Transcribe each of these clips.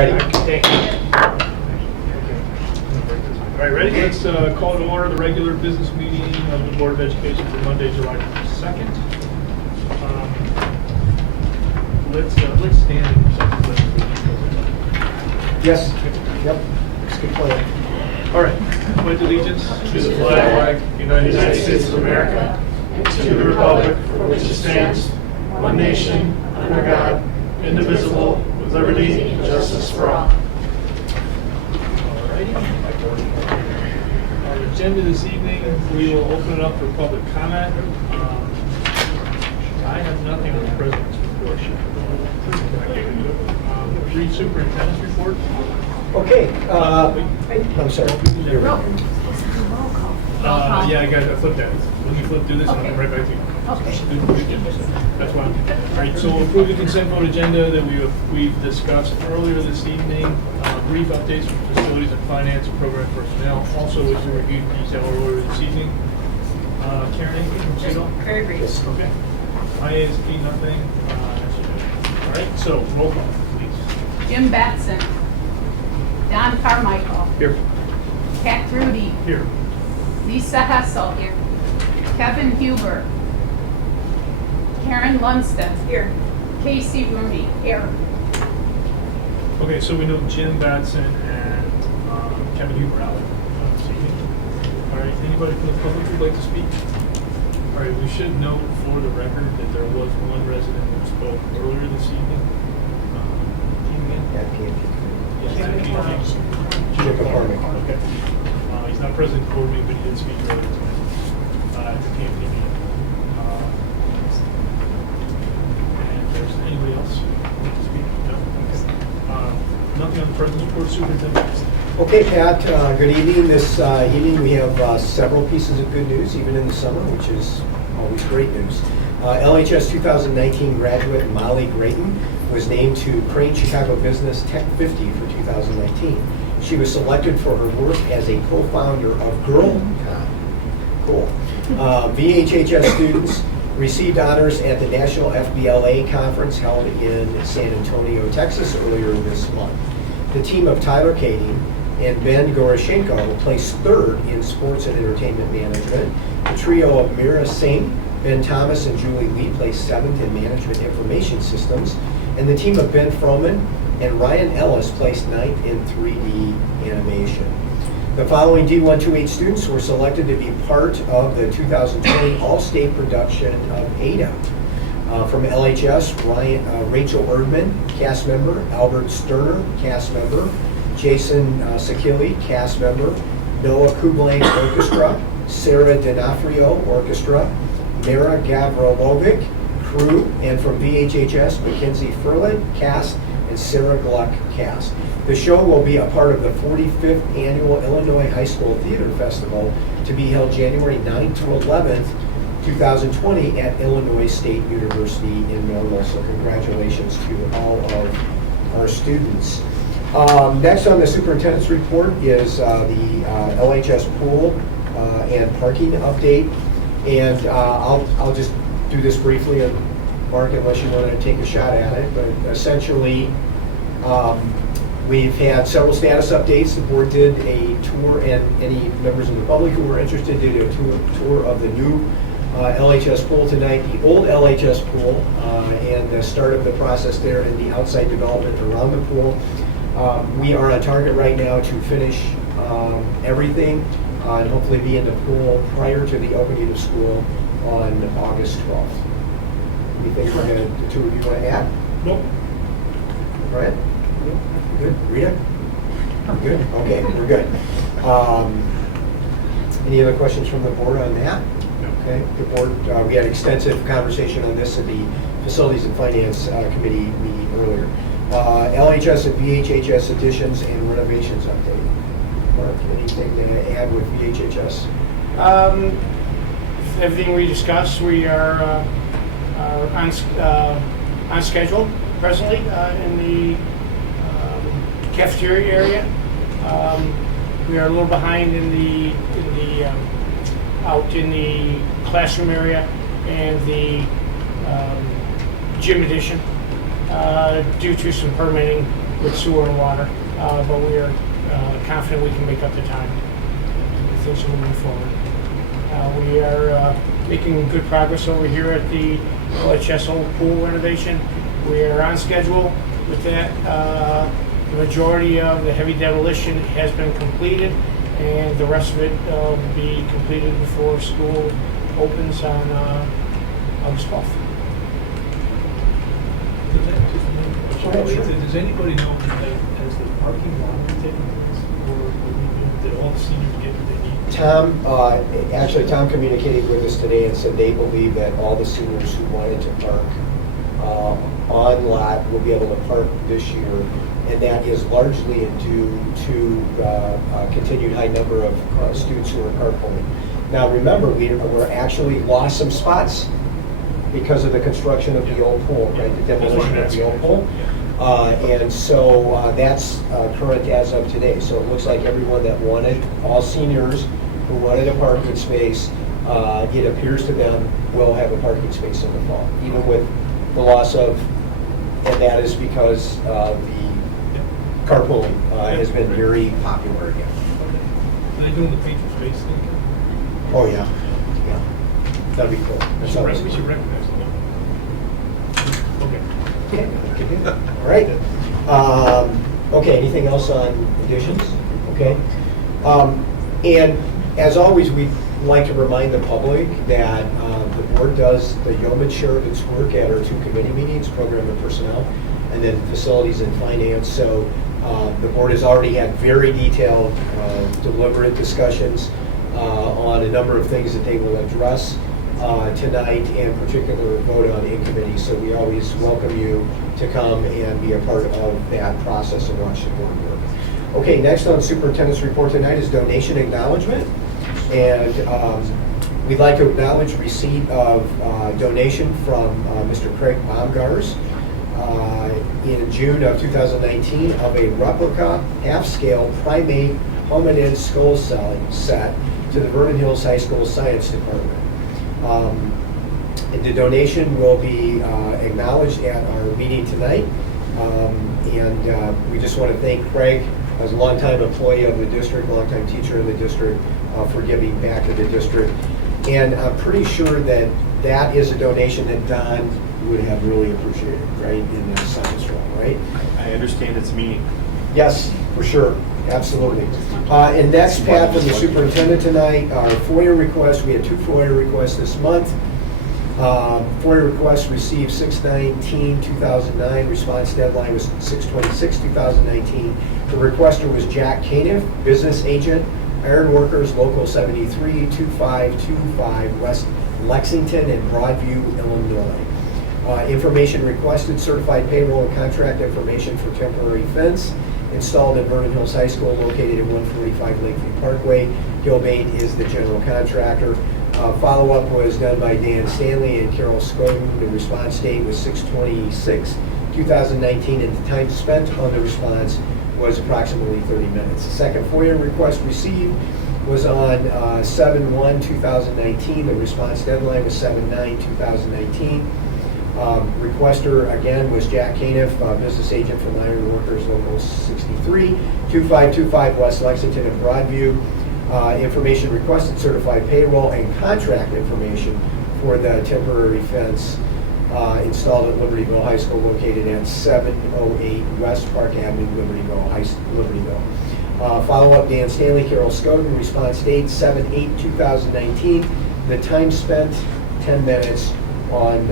Ready. Thank you. All right, ready? Let's call to order the regular business meeting of the Board of Education for Monday, July 2nd. Let's stand and accept the pledge of allegiance. Yes. Yep. That's a good plan. All right. Pledge allegiance to the flag of the United States of America, and to the republic for which it stands, one nation, under God, indivisible, with liberty and justice for all. Alrighty. Our agenda this evening, we will open it up for public comment. I have nothing on the president's report. Read superintendent's report. Okay. I'm sorry. You're right. Yeah, I got to flip that. When you do this, I'll come right back to you. Okay. That's why. All right. So we'll approve the consent vote agenda that we've discussed earlier this evening. Brief updates from facilities and finance and program personnel. Also, as we reviewed detail earlier this evening. Karen, anything from CEDO? Very brief. Yes. Okay. IASP, nothing. All right. So roll call, please. Jim Batson. Don Carmichael. Here. Pat Rudy. Here. Lisa Hessel. Here. Kevin Huber. Karen Lunston. Here. Casey Rooney. Here. Okay, so we know Jim Batson and Kevin Huber out this evening. All right, anybody from the public who'd like to speak? All right, we should note for the record that there was one resident who spoke earlier this evening. Team again? That can't be. Yes, Jacob Harmon. Okay. He's not present for me, but he did speak earlier tonight at the campaign meeting. And there's anybody else who wants to speak? No? Okay. Nothing on the president's report, superintendent. Okay, Pat, good evening. This evening we have several pieces of good news, even in the summer, which is always great news. LHS 2019 graduate Molly Grayton was named to Crane Chicago Business Tech 50 for 2019. She was selected for her work as a co-founder of GirlCon. Cool. VHHS students received honors at the National FBLA Conference held in San Antonio, Texas earlier this month. The team of Tyler Kading and Ben Goroshenko placed third in sports and entertainment management. The trio of Mira Singh, Ben Thomas, and Julie Lee placed seventh in management information systems. And the team of Ben Froman and Ryan Ellis placed ninth in 3D animation. The following D128 students were selected to be part of the 2020 All-State production of Ada. From LHS, Rachel Erdman, cast member, Albert Sterner, cast member, Jason Sakili, cast member, Noah Kublank's orchestra, Sarah D'Onofrio, orchestra, Mara Gavrilovic, crew, and from VHHS, Mackenzie Furlan, cast, and Sarah Gluck, cast. The show will be a part of the 45th Annual Illinois High School Theater Festival to be held January 9th to 11th, 2020 at Illinois State University in Normal. So congratulations to all of our students. Next on the superintendent's report is the LHS pool and parking update. And I'll just do this briefly, and Mark, unless you want to take a shot at it. But essentially, we've had several status updates. The board did a tour, and any members of the public who were interested did a tour of the new LHS pool tonight, the old LHS pool, and the start of the process there in the outside development around the pool. We are on target right now to finish everything and hopefully be in the pool prior to the opening of school on August 12th. Anything the two of you want to add? Nope. Brad? Good. Rita? Good. Okay, we're good. Any other questions from the board on that? Okay. The board, we had extensive conversation on this at the Facilities and Finance Committee meeting earlier. LHS and VHHS additions and renovations update. Mark, anything to add with VHHS? Everything we discussed, we are on schedule presently in the cafeteria area. We are a little behind in the out in the classroom area and the gym addition due to some permitting with sewer and water, but we are confident we can make up the time. Things are moving forward. We are making good progress over here at the LHS old pool renovation. We are on schedule with that. The majority of the heavy demolition has been completed, and the rest of it will be completed before school opens on August 12th. Does anybody know, has the parking lot been taken place? Or did all the seniors get what they need? Tom communicated with us today and said they believe that all the seniors who wanted to park on lot will be able to park this year, and that is largely due to continued high number of students who are carpooling. Now, remember, we're actually lost some spots because of the construction of the old pool, right? The demolition of the old pool. And so that's current as of today. So it looks like everyone that wanted, all seniors who wanted a parking space, it appears to them will have a parking space in the fall, even with the loss of, and that is because the carpooling has been very popular again. Are they doing the feature space thing? Oh, yeah, yeah. That'd be cool. That's always We should recognize them. Okay. Okay. All right. Okay, anything else on additions? Okay. And as always, we'd like to remind the public that the board does the yeoman's share of its work at our 2 committee meetings, program and personnel, and then facilities and finance. So the board has already had very detailed, deliberate discussions on a number of things that they will address tonight, and particular vote on in committee. So we always welcome you to come and be a part of that process and watch the board work. Okay, next on superintendent's report tonight is donation acknowledgement. And we'd like to acknowledge receipt of donation from Mr. Craig Baumgars in June of 2019 of a replica half-scale primate hominid skull set to the Vernon Hills High School Science Department. The donation will be acknowledged at our meeting tonight. And we just want to thank Craig, as a longtime employee of the district, longtime teacher in the district, for giving back to the district. And I'm pretty sure that that is a donation that Don would have really appreciated, right, in the science realm, right? I understand its meaning. Yes, for sure, absolutely. And next, Pat, from the superintendent tonight, our FOIA requests. We had 2 FOIA requests this month. FOIA requests received 6/19/2009. Response deadline was 6/26/2019. The requester was Jack Caniff, business agent, Iron Workers, Local 73, 2525 West Lexington in Broadview, Illinois. Information requested: certified payroll and contract information for temporary fence installed at Vernon Hills High School located at 145 Lakeview Parkway. Gilbane is the general contractor. Follow-up was done by Dan Stanley and Carol Skoden. The response date was 6/26/2019, and the time spent on the response was approximately 30 minutes. The second FOIA request received was on 7/1/2019. The response deadline was 7/9/2019. Requester, again, was Jack Caniff, business agent from Iron Workers, Local 63, 2525 West Lexington and Broadview. Information requested: certified payroll and contract information for the temporary fence installed at Libertyville High School located at 708 West Park Avenue, Libertyville. Follow-up: Dan Stanley, Carol Skoden. Response date 7/8/2019. The time spent 10 minutes on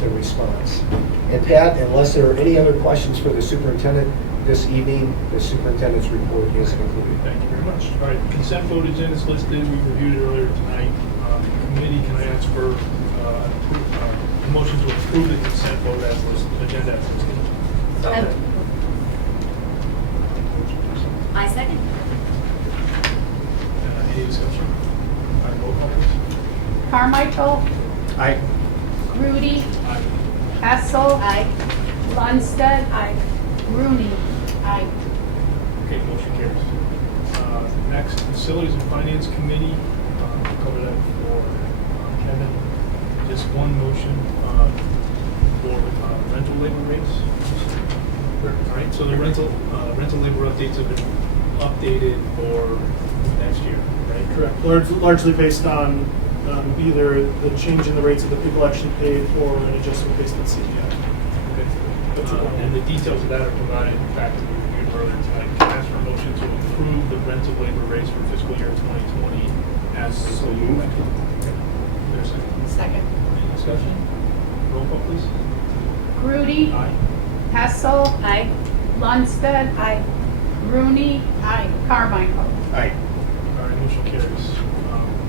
the response. And Pat, unless there are any other questions for the superintendent this evening, the superintendent's report is concluded. Thank you very much. All right, consent vote is in, it's listed, we reviewed it earlier tonight. Committee, can I ask for a motion to approve the consent vote as listed, agenda as listed? I second. Any discussion? All right, roll call please. Carmichael, Aye. Grudy, Aye. Hessel, Aye. Lundstedt, Rooney. Aye. Okay, motion carries. Next, Facilities and Finance Committee, we'll cover that for Kevin. Just one motion for rental labor rates. All right, so the rental labor updates have been updated for next year, right? Correct. Largely based on either the change in the rates that the people actually paid or an adjustment based on CPI. And the details of that are provided back to you earlier tonight. Can I ask for a motion to approve the rental labor rates for fiscal year 2020 as So moved. There's a second. Second. Any discussion? Roll call, please. Grudy. Aye. Hessel. Aye. Lundstedt. Aye. Rooney. Aye. Carmichael. Aye. All right, motion carries.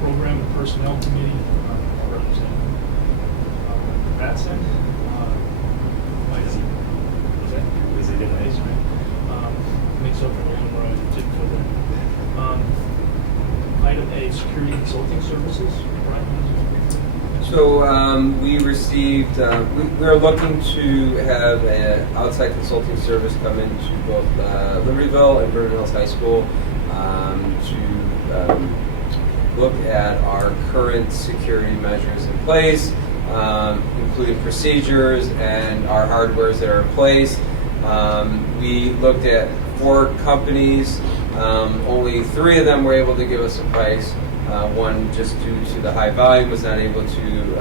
Program and Personnel Committee, Representative Batson. Was it in Nice, right? Makes up for the one where I didn't fill that. Item A, Security Consulting Services. Brian? So we received, we are looking to have an outside consulting service come into both Libertyville and Vernon Hills High School to look at our current security measures in place, including procedures and our hardwares that are in place. We looked at 4 companies. Only 3 of them were able to give us a price. One, just due to the high volume, was not able to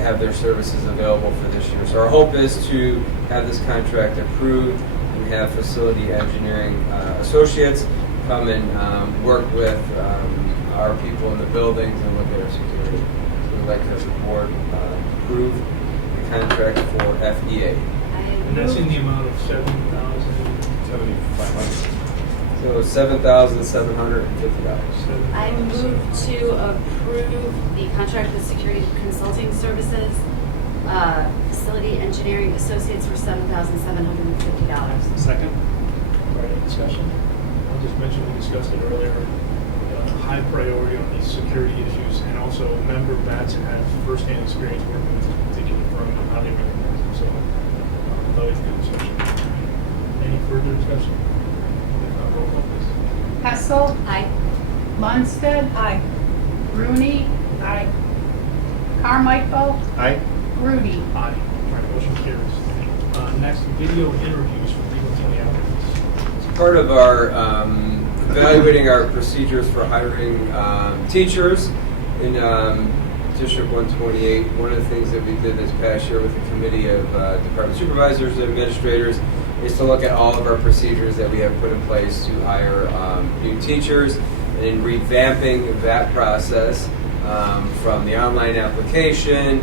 have their services available for this year. So our hope is to have this contract approved and have Facility Engineering Associates come and work with our people in the buildings and look at our security. So we'd like to have the board approve the contract for FEA. And that's in the amount of $7,000. 7,500. So $7,750. I move to approve the contract with Security Consulting Services, Facility Engineering Associates for $7,750. Second? All right, any discussion? I'll just mention, we discussed it earlier, high priority on these security issues, and also member Batson has firsthand experience working with this particular firm and how they recognize them, so always good discussion. Any further discussion? If not, roll call, please. Hessel. Aye. Lundstedt. Aye. Rooney. Aye. Carmichael. Aye. Grudy. Aye. All right, motion carries. Next, video interviews for D128 applicants. As part of our evaluating our procedures for hiring teachers in District 128, one of the things that we did this past year with a committee of department supervisors and administrators is to look at all of our procedures that we have put in place to hire new teachers, and in revamping that process from the online application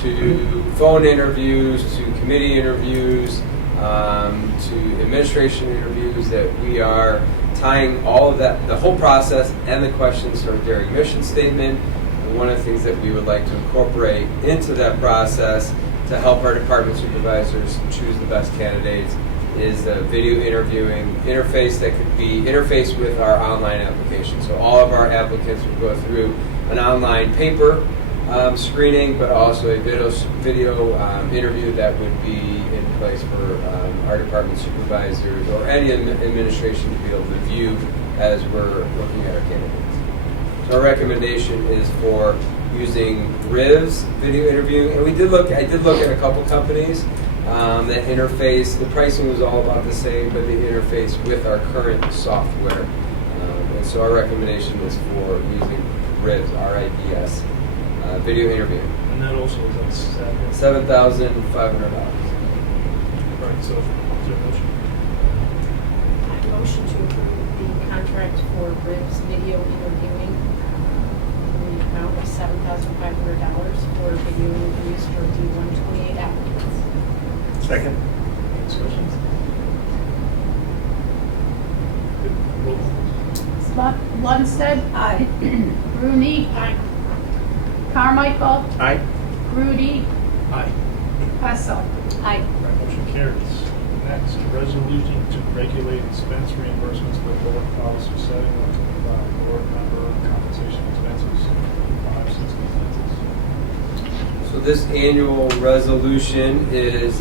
to phone interviews to committee interviews to administration interviews, that we are tying all of that, the whole process and the questions to our daring mission statement. And one of the things that we would like to incorporate into that process to help our department supervisors choose the best candidates is a video interviewing interface that could be interfaced with our online application. So all of our applicants would go through an online paper screening, but also a video interview that would be in place for our department supervisors or any administration to be able to view as we're looking at our candidates. So our recommendation is for using Riv's video interviewing, and I did look at a couple companies that interface. The pricing was all about the same, but they interface with our current software. And so our recommendation is for using Riv's, R-I-V-S, video interview. And that also is like $7,500. Right, so is there a motion? I motion to approve the contract for Ribs video interviewing in the amount of $7,500 for video interviews for D128 applicants. Second? Any discussions? Good. Roll call, please. Lundstedt. Aye. Rooney. Aye. Carmichael. Aye. Grudy. Aye. Hessel. Aye. Right, motion carries. Next, resolution to regulate expense reimbursements for board policy 7125, board member compensation expenses, 560 So this annual resolution is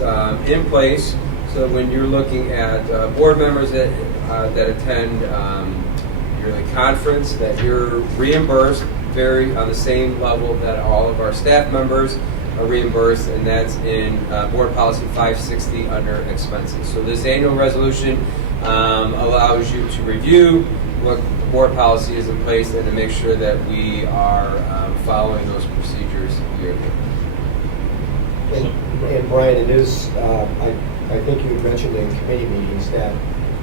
in place. So when you're looking at board members that attend yearly conference, that you're reimbursed very on the same level that all of our staff members reimbursed, and that's in Board Policy 560 under expenses. So this annual resolution allows you to review what board policy is in place and to make sure that we are following those procedures yearly. And Brian, it is, I think you had mentioned in committee meetings that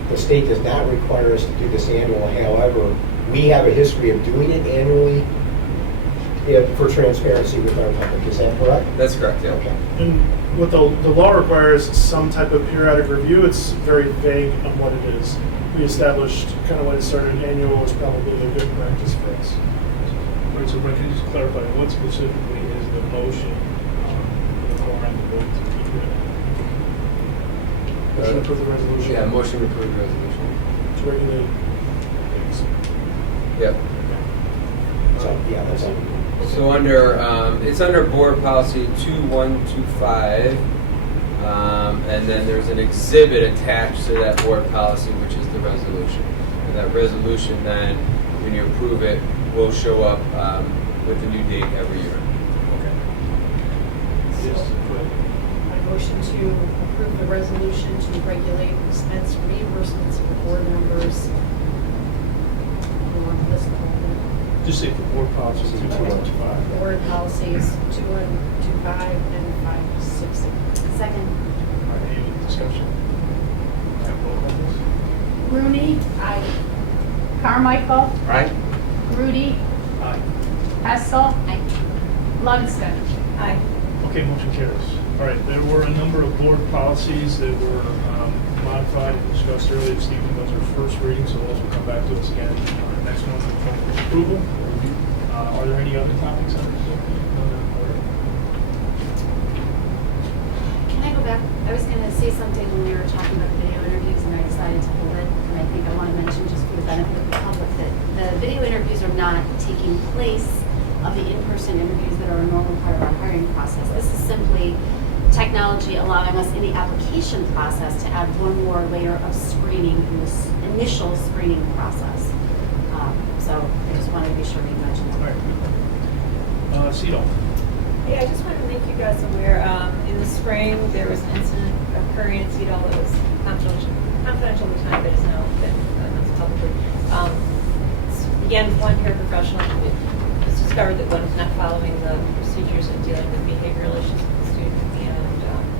the state does not require us to do this annual. However, we have a history of doing it annually for transparency with our public. Is that correct? That's correct, yeah. Okay. And what the law requires is some type of periodic review. It's very vague on what it is. We established kind of when it started, annual is probably a good practice for us. Right, so Brent, can you just clarify, what specifically is the motion for the vote to keep it? Motion to approve the resolution. Yeah, motion to approve the resolution. To regulate things. Yep. So, yeah, that's it. So under, it's under Board Policy 2125, and then there's an exhibit attached to that board policy, which is the resolution. And that resolution then, when you approve it, will show up with the new date every year. Yes, go ahead. I motion to approve the resolution to regulate expense reimbursements for board members. Just say the board policy 2125. Board policies 2125 and 560. Second. All right, any discussion? Have roll call, please. Rooney. Aye. Carmichael. Right? Grudy. Aye. Hessel. Aye. Ludwigson. Aye. Okay, motion carries. All right, there were a number of board policies that were modified and discussed earlier. Stephen, those are first readings, so those will come back to us again next month for approval. Are there any other topics on this? Can I go back? I was going to say something when we were talking about the video interviews, and I decided to hold it. And I think I want to mention, just for the benefit of the public, that the video interviews are not taking place of the in-person interviews that are a normal part of our hiring process. This is simply technology allowing us in the application process to add one more layer of screening in this initial screening process. So I just wanted to be sure you mentioned All that. right. Cedal. Yeah, I just wanted to make you guys aware, in the spring, there was an incident occurring at CEDAW that was confidential at the time, but is now been announced publicly. Began with one paraprofessional. It was discovered that one was not following the procedures in dealing with behavioral issues with the student, and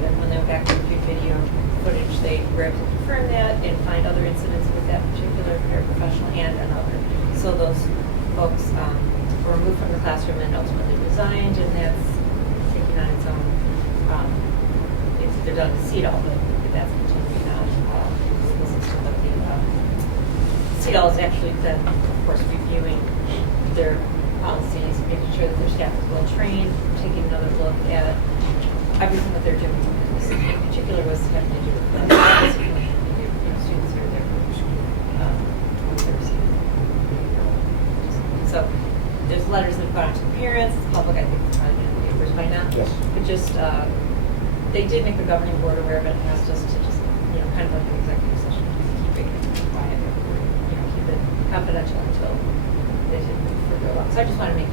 then when they went back to review video footage, they were able to confirm that and find other incidents with that particular paraprofessional and another. So those folks were removed from the classroom and ultimately resigned, and that's taking on its own. They're done to CEDAW, but that's continuing on the system. But the CEDAW is actually then, of course, reviewing their policies, making sure that their staff is well trained, taking another look at everything that they're doing. This in particular was having to do with the students who are there for Thursday. So there's letters that have gone out to the parents, the public, I think it's probably in the papers by now. Yes. But just, they did make the governing board aware of it and asked us to just, kind of like an executive session, keep it quiet, keep it confidential until they did move further along. So I just want to make